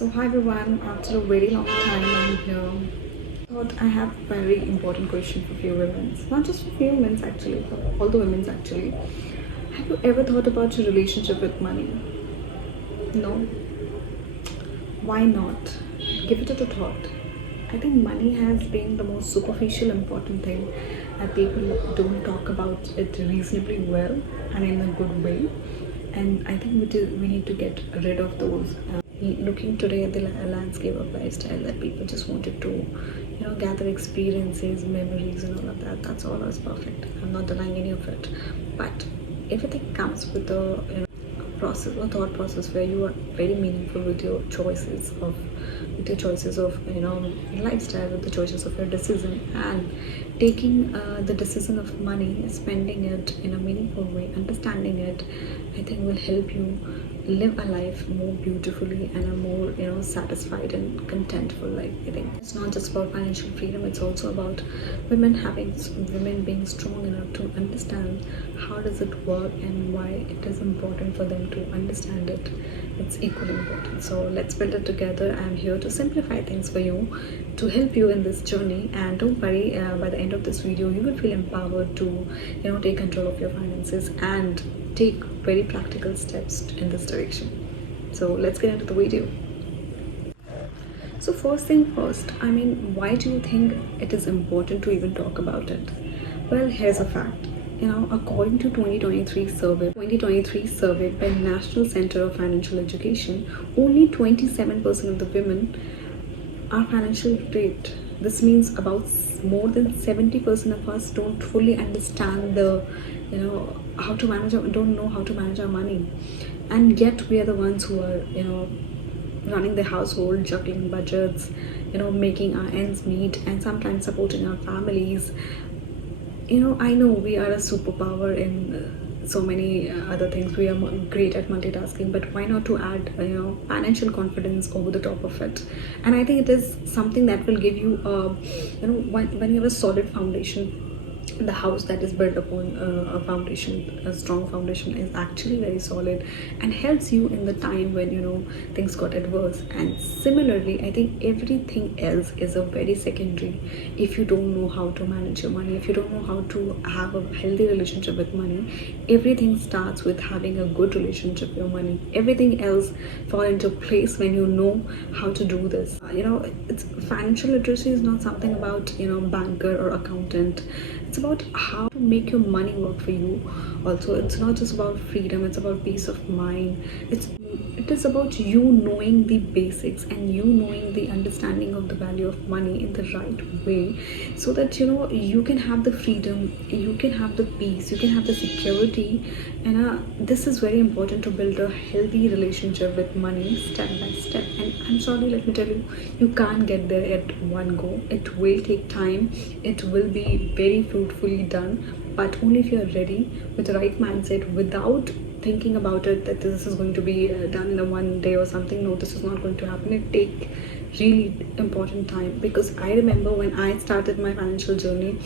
So hi everyone, after a very long time I'm here. Thought I have a very important question for few women. Not just for few women actually, for all the women actually. Have you ever thought about your relationship with money? No? Why not? Give it a thought. I think money has been the most superficial important thing that people don't talk about it reasonably well and in a good way. And I think we need to get rid of those. Looking today at the landscape of lifestyle that people just wanted to, gather experiences, memories, and all of that. That's all is perfect. I'm not denying any of it, but everything comes with a process or thought process where you are very meaningful with your choices of lifestyle, with the choices of your decision, and taking the decision of money, spending it in a meaningful way, understanding it, I think will help you live a life more beautifully and a more satisfied and contentful life. I think it's not just about financial freedom, it's also about women being strong enough to understand how does it work and why it is important for them to understand it. It's equally important. So let's build it together. I'm here to simplify things for you, to help you in this journey. And don't worry, by the end of this video you will feel empowered to take control of your finances and take very practical steps in this direction. So let's get into the video. So first thing first, why do you think it is important to even talk about it? Well, here's a fact. According to 2023 survey by National Center of Financial Education, only 27% of the women are financial literate. This means about more than 70% of us don't fully understand don't know how to manage our money, and yet we are the ones who are running the household, juggling budgets, making our ends meet, and sometimes supporting our families. I know we are a superpower in so many other things. We are great at multitasking, but why not to add financial confidence over the top of it? And I think it is something that will give you when you have a solid foundation. The house that is built upon a strong foundation, is actually very solid and helps you in the time when things got adverse. And similarly, I think everything else is a very secondary. If you don't know how to manage your money, if you don't know how to have a healthy relationship with money, everything starts with having a good relationship with your money. Everything else fall into place when you know how to do this. It's financial literacy is not something about banker or accountant. It's about how to make your money work for you. Also, it's not just about freedom, it's about peace of mind. It is about you knowing the basics and you knowing the understanding of the value of money in the right way, so that you can have the freedom, you can have the peace, you can have the security. And this is very important to build a healthy relationship with money step by step. And I'm sorry, let me tell you, you can't get there at one go. It will take time, it will be very fruitfully done, but only if you are ready with the right mindset, without thinking about it that this is going to be done in a one day or something. No, this is not going to happen. It take really important time, because I remember when I started my financial journey,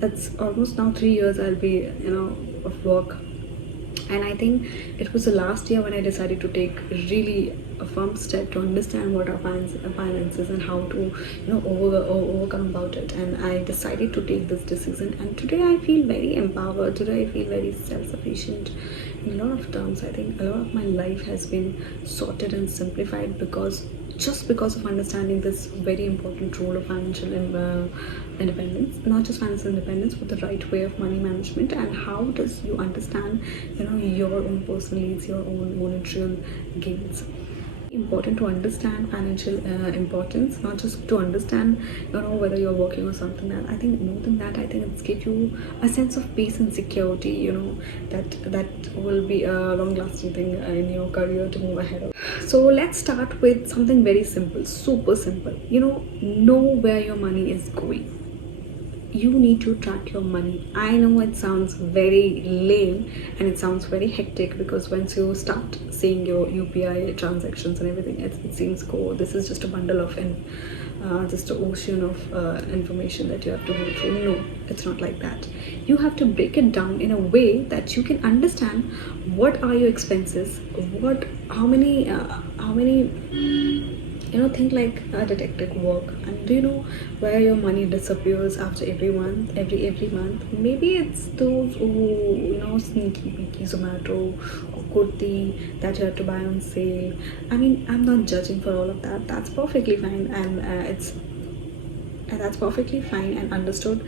that's almost now 3 years I'll be of work. And I think it was the last year when I decided to take really a firm step to understand what our finances and how to overcome about it. And I decided to take this decision, and today I feel very empowered. Today I feel very self-sufficient in a lot of terms. I think a lot of my life has been sorted and simplified because of understanding this very important role of financial independence. Not just financial independence, but the right way of money management, and how does you understand your own personal needs, your own monetary gains. Important to understand financial importance, not just to understand whether you're working or something. That I think more than that, I think it's give you a sense of peace and security, that will be a long-lasting thing in your career to move ahead of. So let's start with something very simple, super simple. Know where your money is going. You need to track your money. I know it sounds very lame and it sounds very hectic, because once you start seeing your UPI transactions and everything, it seems cool. This is just a bundle of just an ocean of information that you have to go through. No, it's not like that. You have to break it down in a way that you can understand what are your expenses, how many Think like a detective work. And do you know where your money disappears after every month? Maybe it's those sneaky peeky Zomato or kurti that you have to buy on sale. I mean, I'm not judging for all of that. That's perfectly fine, and that's perfectly fine and understood.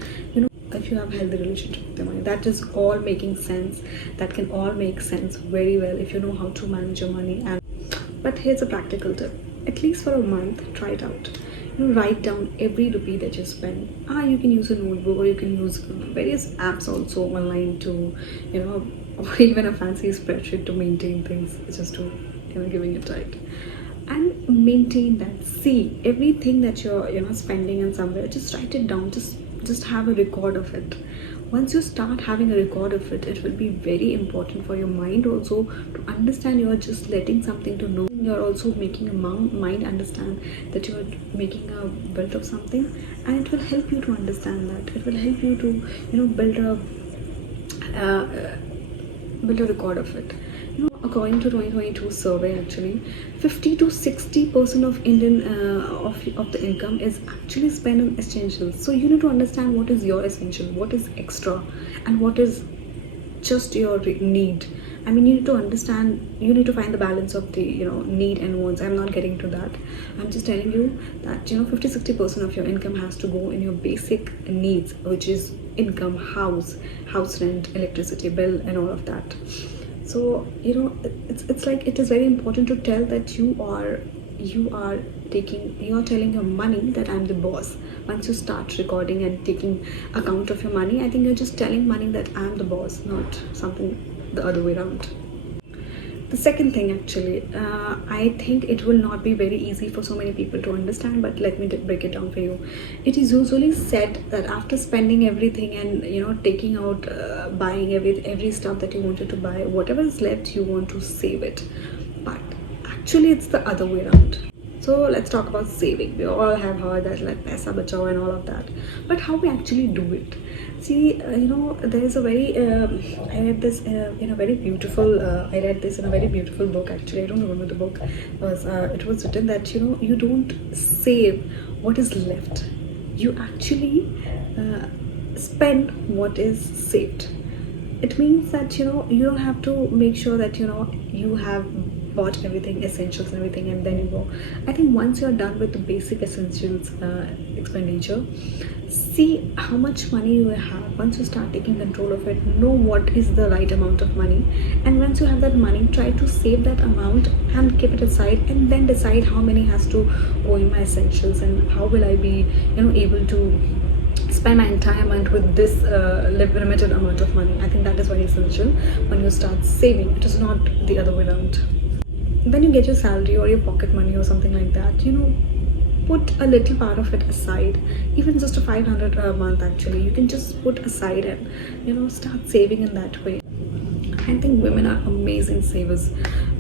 If you have a healthy relationship with your money, that is all making sense. That can all make sense very well if you know how to manage your money. And but here's a practical tip. At least for a month, try it out. Write down every rupee that you spend. You can use a notebook, or you can use various apps also online to, or even a fancy spreadsheet to maintain things, just to, giving it right. And maintain that. See everything that you're, spending in somewhere. Just write it down. Just have a record of it. Once you start having a record of it, it will be very important for your mind also to understand. You are just letting something to know. You're also making a mind understand that you are making a build of something, and it will help you to understand that. It will help you to build a record of it. According to 2022 survey, actually 50 to 60% of Indian of the income is actually spent on essentials. So you need to understand what is your essential, what is extra, and what is just your need. I mean, you need to understand, you need to find the balance of the need and wants. I'm not getting to that. I'm just telling you that 50-60% of your income has to go in your basic needs, which is income, house rent, electricity bill, and all of that. So it's like, it is very important to tell that you are telling your money that I'm the boss. Once you start recording and taking account of your money, I think you're just telling money that I'm the boss, not something the other way around. The second thing, actually, I think it will not be very easy for so many people to understand, but let me break it down for you. It is usually said that after spending everything and taking out, buying every stuff that you wanted to buy, whatever is left, you want to save it. But actually, it's the other way around. So let's talk about saving. We all have heard that, like paisa bachao and all of that, but how we actually do it? See, there is a very I read this in a very beautiful I read this in a very beautiful book. Actually, I don't remember the book. It was written that you don't save what is left. You actually spend what is saved. It means that you don't have to make sure that you have bought everything, essentials and everything, and then you go. I think once you're done with the basic essentials expenditure, see how much money you have. Once you start taking control of it, know what is the right amount of money, and once you have that money, try to save that amount and keep it aside, and then decide how many has to go in my essentials, and how will I be able to spend my entire month with this limited amount of money. I think that is very essential when you start saving. It is not the other way around. When you get your salary or your pocket money or something like that, put a little part of it aside. Even just a 500 a month, actually, you can just put aside and start saving in that way. I think women are amazing savers.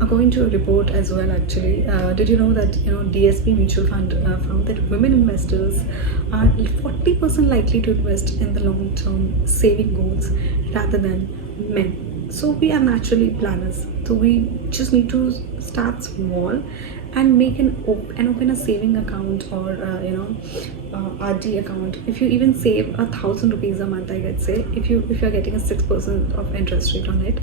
According to a report as well, actually, did you know that DSP mutual fund found that women investors are 40% likely to invest in the long-term saving goals rather than men. So we are naturally planners. So we just need to start small and make open a saving account, or RD account. If you even save 1,000 rupees a month, I would say, if you're getting a 6% of interest rate on it,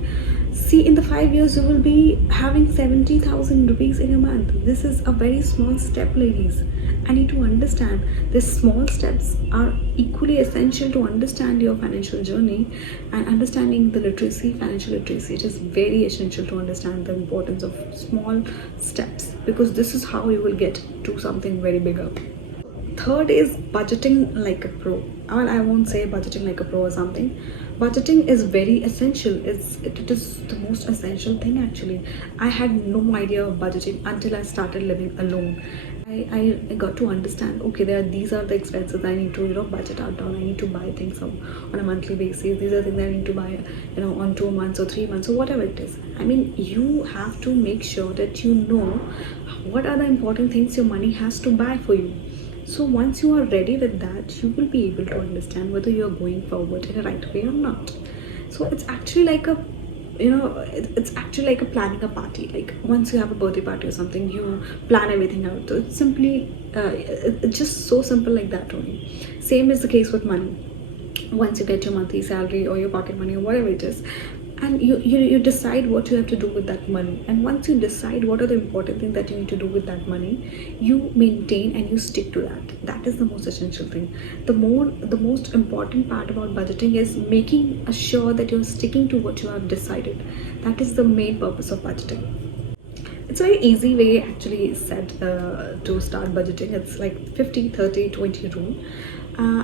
see, in the 5 years you will be having 70,000 rupees in a month. This is a very small step, ladies. I need to understand these small steps are equally essential to understand your financial journey and understanding the financial literacy. It is very essential to understand the importance of small steps, because this is how you will get to something very bigger. Third is budgeting like a pro. Well, I won't say budgeting like a pro or something. Budgeting is very essential. It is the most essential thing, actually. I had no idea of budgeting until I started living alone. I got to understand, okay, these are the expenses I need to budget out down. I need to buy things on a monthly basis. These are things I need to buy on 2 months or 3 months or whatever it is. I mean, you have to make sure that you know what are the important things your money has to buy for you. So once you are ready with that, you will be able to understand whether you are going forward in the right way or not. So it's actually like a it's actually like a planning a party. Like once you have a birthday party or something, you plan everything out. So it's simply it's just so simple like that only. Same is the case with money. Once you get your monthly salary or your pocket money or whatever it is, and you decide what you have to do with that money, and once you decide what are the important things that you need to do with that money, you maintain and you stick to that. That is the most essential thing. The most important part about budgeting is making sure that you're sticking to what you have decided. That is the main purpose of budgeting. It's a very easy way actually said to start budgeting. It's like 50-30-20 rule.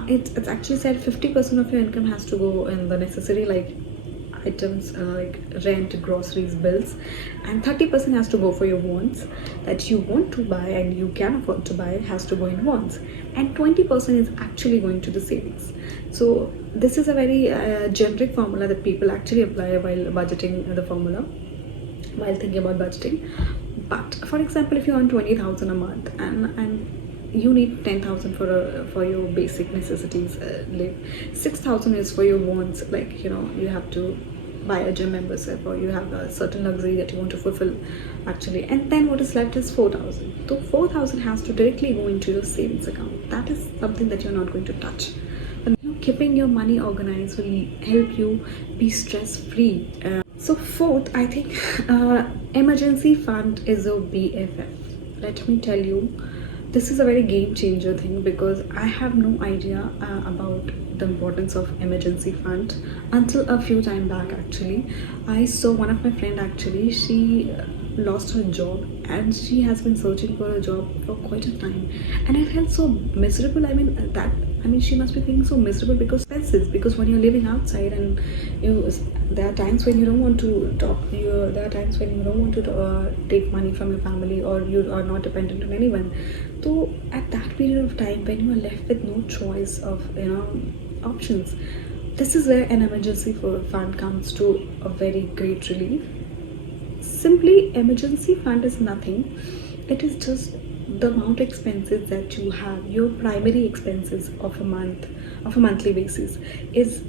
It's actually said 50% of your income has to go in the necessary, like items like rent, groceries, bills, and 30% has to go for your wants that you want to buy and you can afford to buy, has to go in wants, and 20% is actually going to the savings. So this is a very generic formula that people actually apply while budgeting the formula, while thinking about budgeting. But for example, if you earn 20,000 a month and you need 10,000 for your basic necessities, live 6,000 is for your wants, like you have to buy a gym membership or you have a certain luxury that you want to fulfill actually, and then what is left is 4,000. So 4,000 has to directly go into your savings account. That is something that you're not going to touch. But keeping your money organized will help you be stress free. So fourth, I think emergency fund is your BFF. Let me tell you, this is a very game changer thing, because I have no idea about the importance of emergency fund until a few time back. Actually, I saw one of my friend, actually she lost her job and she has been searching for a job for quite a time, and I felt so miserable. I mean she must be feeling so miserable because expenses, because when you're living outside and there are times when you don't want to talk, there are times when you don't want to take money from your family, or you are not dependent on anyone. So at that period of time when you are left with no choice of options, this is where an emergency fund comes to a very great relief. Simply, emergency fund is nothing. It is just the amount of expenses that you have, your primary expenses of a monthly basis, is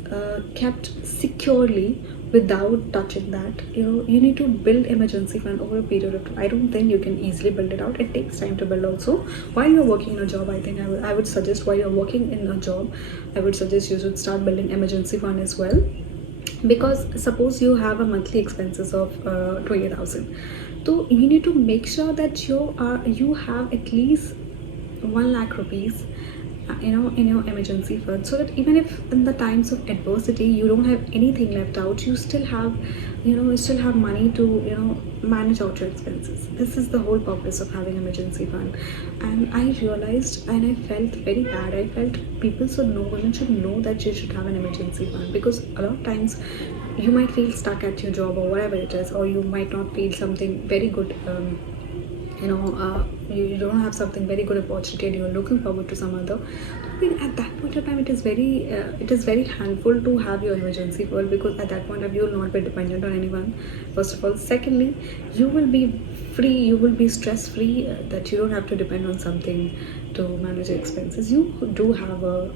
kept securely without touching that. You need to build emergency fund over a period of time. I don't think you can easily build it out. It takes time to build also. While you're working in a job, I think I would suggest, while you're working in a job, I would suggest you should start building emergency fund as well. Because suppose you have a monthly expenses of 20,000, so you need to make sure that you have at least 1 lakh rupees in your emergency fund, so that even if in the times of adversity you don't have anything left out, you still have money to manage out your expenses. This is the whole purpose of having emergency fund. And I realized, and I felt very bad. I felt women should know that you should have an emergency fund, because a lot of times you might feel stuck at your job or whatever it is, or you might not feel something very good, you don't have something very good opportunity and you're looking forward to some other. At that point of time, it is very handful to have your emergency fund, because at that point of view you will not be dependent on anyone, first of all. Secondly, you will be free, you will be stress free, that you don't have to depend on something to manage your expenses. You do have a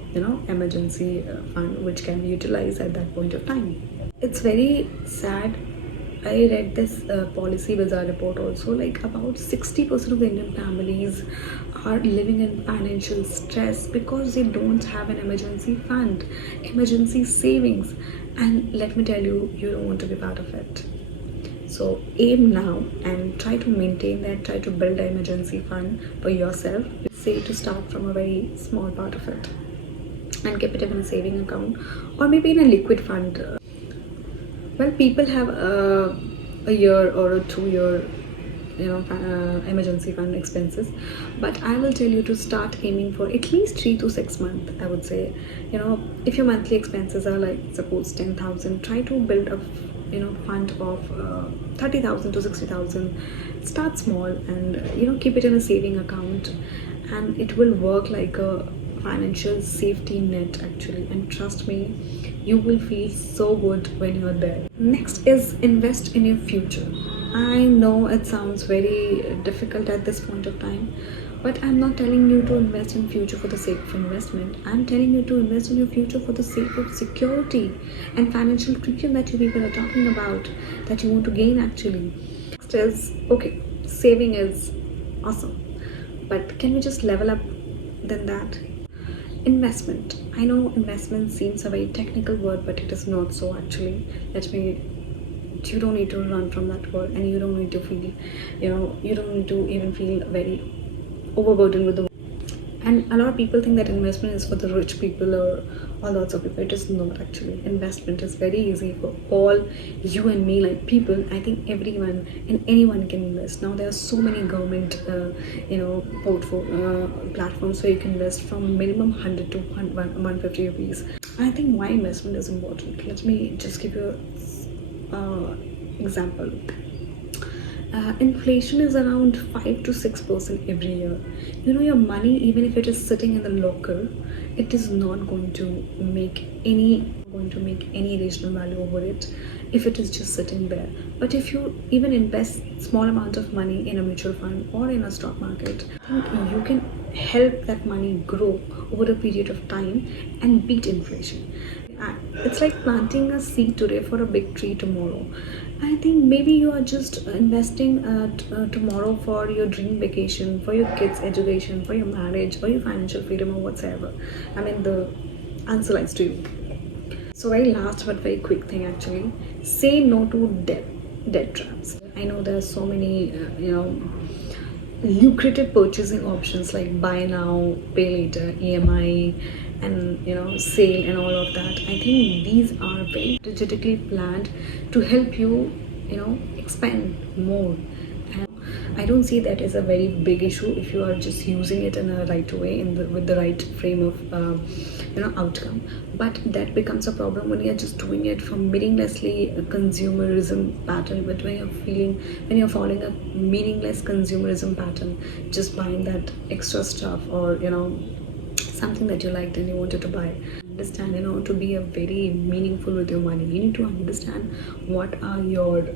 emergency fund which can be utilized at that point of time. It's very sad. I read this Policy Bazaar report also, like about 60% of the Indian families are living in financial stress because they don't have an emergency fund, emergency savings. And let me tell you, you don't want to be part of it. So aim now and try to maintain that, try to build an emergency fund for yourself. Say to start from a very small part of it and keep it in a saving account, or maybe in a liquid fund. Well, people have a year or a 2-year emergency fund expenses, but I will tell you to start aiming for at least 3 to 6 months. I would say, if your monthly expenses are like suppose 10,000, try to build a fund of 30,000 to 60,000. Start small and keep it in a saving account, and it will work like a financial safety net actually. And trust me, you will feel so good when you're there. Next is invest in your future. I know it sounds very difficult at this point of time, But I'm not telling you to invest in future for the sake of investment. I'm telling you to invest in your future for the sake of security and financial freedom that you people are talking about, that you want to gain actually. Next is, okay, saving is awesome, but can we just level up than that? Investment. I know investment seems a very technical word, but it is not so actually. Let me You don't need to run from that word, and you don't need to feel, you don't need to even feel very overburdened with the. And a lot of people think that investment is for the rich people or all sorts of people. It is not actually. Investment is very easy for all you and me, like people. I think everyone and anyone can invest. Now there are so many government, platforms where you can invest from minimum 100 to 150 rupees. I think why investment is important. Let me just give you example. Inflation is around 5 to 6% every year. Your money, even if it is sitting in the locker, it is not going to make any additional value over it if it is just sitting there. But if you even invest small amount of money in a mutual fund or in a stock market, I think you can help that money grow over a period of time and beat inflation. It's like planting a seed today for a big tree tomorrow. I think maybe you are just investing tomorrow for your dream vacation, for your kids' education, for your marriage, or your financial freedom, or whatsoever. I mean, the answer lies to you. So, very last but very quick thing actually, say no to debt traps. I know there are so many, lucrative purchasing options like buy now, pay later, EMI, and sale and all of that. I think these are very strategically planned to help you expand more. And I don't see that as a very big issue if you are just using it in a right way, with the right frame of outcome. But that becomes a problem when you're just doing it from meaninglessly a consumerism pattern. But when you're following a meaningless consumerism pattern, just buying that extra stuff, or something that you liked and you wanted to buy. Understand, to be a very meaningful with your money, you need to understand what are your,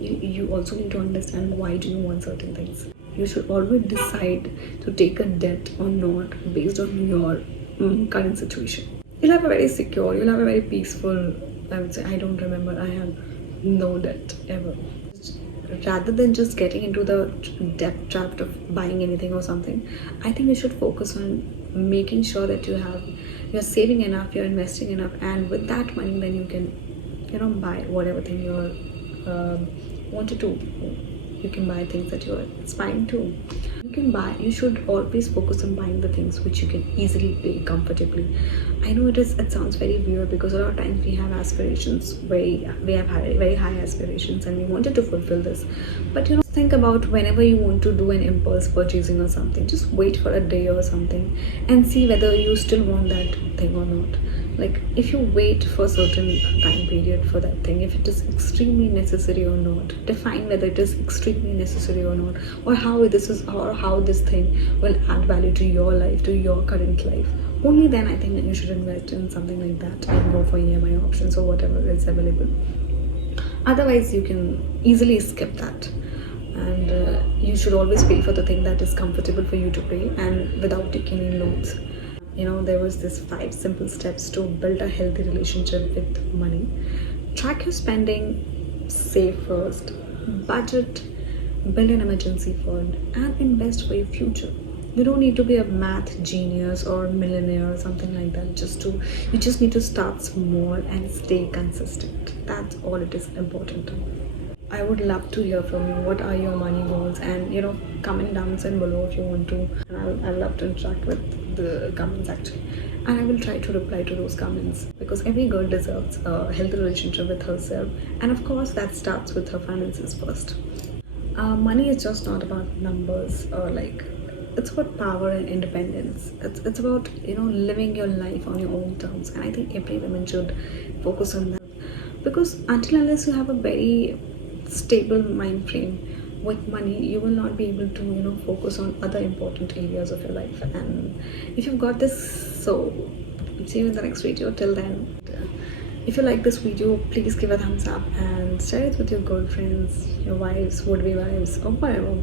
you also need to understand why do you want certain things. You should always decide to take a debt or not based on your current situation. You'll have a very peaceful, I would say. I don't remember I have no debt ever. Rather than just getting into the debt trap of buying anything or something, I think you should focus on making sure that you're saving enough, you're investing enough, and with that money then you can buy whatever thing you're wanted to. You can buy things that you're aspiring to. You should always focus on buying the things which you can easily pay comfortably. I know it sounds very weird, because a lot of times we have aspirations, we have very high aspirations, and we wanted to fulfill this. But think about whenever you want to do an impulse purchasing or something, just wait for a day or something and see whether you still want that thing or not. Like, if you wait for a certain time period for that thing, if it is extremely necessary or not, define whether it is extremely necessary or not, or how this thing will add value to your life, to your current life. Only then I think that you should invest in something like that and go for EMI options or whatever is available. Otherwise you can easily skip that, and you should always pay for the thing that is comfortable for you to pay and without taking any loans. There was this 5 simple steps to build a healthy relationship with money. Track your spending, save first, budget, build an emergency fund, and invest for your future. You don't need to be a math genius or millionaire or something like that. You just need to start small and stay consistent. That's all it is important. I would love to hear from you. What are your money goals? And comment down below if you want to. And I'd love to interact with the comments actually. And I will try to reply to those comments, because every girl deserves a healthy relationship with herself. And of course, that starts with her finances first. Money is just not about numbers, or it's about power and independence. It's about living your life on your own terms. And I think every woman should focus on that, because until unless you have a very stable mind frame with money, you will not be able to focus on other important areas of your life. And if you've got this, so see you in the next video. Till then, if you like this video, please give a thumbs up and share it with your girlfriends, your wives, would-be wives, or whatever.